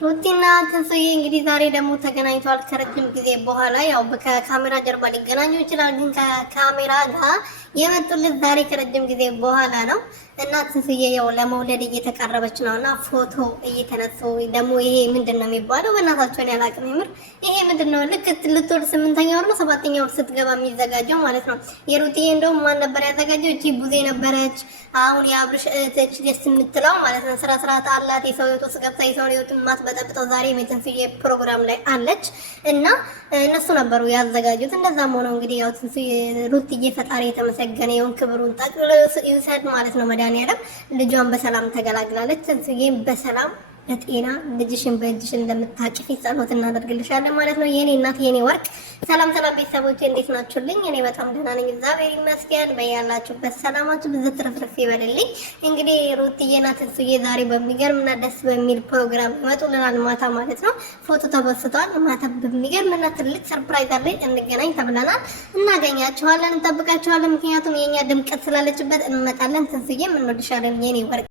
ሩቲና ትንሱዬ እንግዲህ ዛሬ ደግሞ ተገናኝተዋል ከረጅም ጊዜ በኋላ። ያው ከካሜራ ጀርባ ሊገናኙ ይችላል፣ ግን ከካሜራ ጋር የመጡለት ዛሬ ከረጅም ጊዜ በኋላ ነው። እና ትንሱዬ ያው ለመውለድ እየተቃረበች ነው እና ፎቶ እየተነሱ ደግሞ ይሄ ምንድን ነው የሚባለው? በእናታቸውን ያላቅም ይምር። ይሄ ምንድን ነው? ልክ ልትወልድ 8ኛ ወር ነው 7ኛ ወር ስትገባ የሚዘጋጀው ማለት ነው። የሩቲዬ እንደውም ማን ነበር ያዘጋጀው? እቺ ቡዜ ነበረች። አሁን የአብርሽ እህቶች ደስ የምትለው ማለት ነው። ስርዓት አላት። የሰው ህይወት ውስጥ ገብታ የሰውን ህይወት ማትበጠብጠው ዛሬ የትንሱዬ ፕሮግራም ላይ አለች እና እነሱ ነበሩ ያዘጋጁት። እንደዛም ሆነው እንግዲህ ያው ትንሱዬ ሩቲዬ ፈጣሪ የተመሰገነ ይሁን ክብሩን ጠቅልሎ ይውሰድ ማለት ነው። መድኃኒዓለም ልጇን በሰላም ተገላግላለች። ትንሱዬም በሰላም ለጤና ልጅሽን በእጅሽ እንደምታቅፊ ጸሎት እናደርግልሻለን ማለት ነው። የኔ እናት የኔ ወርቅ። ሰላም ሰላም ቤተሰቦቼ እንዴት ናችሁልኝ? እኔ በጣም ደህና ነኝ፣ እግዚአብሔር ይመስገን። በያላችሁበት ሰላማችሁ ብዙ ትርፍርፍ ይበልልኝ። እንግዲህ ሩቲዬና ትንሱዬ ዛሬ በሚገርምና ደስ በሚል ፕሮግራም ይመጡልናል ማታ ማለት ነው። ፎቶ ተበስተዋል። ማታ በሚገርምና ትልቅ ሰርፕራይዝ አለ። እንገናኝ ተብለናል። እናገኛችኋለን፣ እንጠብቃችኋለን። ምክንያቱም የኛ ድምቀት ስላለችበት እንመጣለን። ትንሱዬም እንወድሻለን የኔ ወርቅ።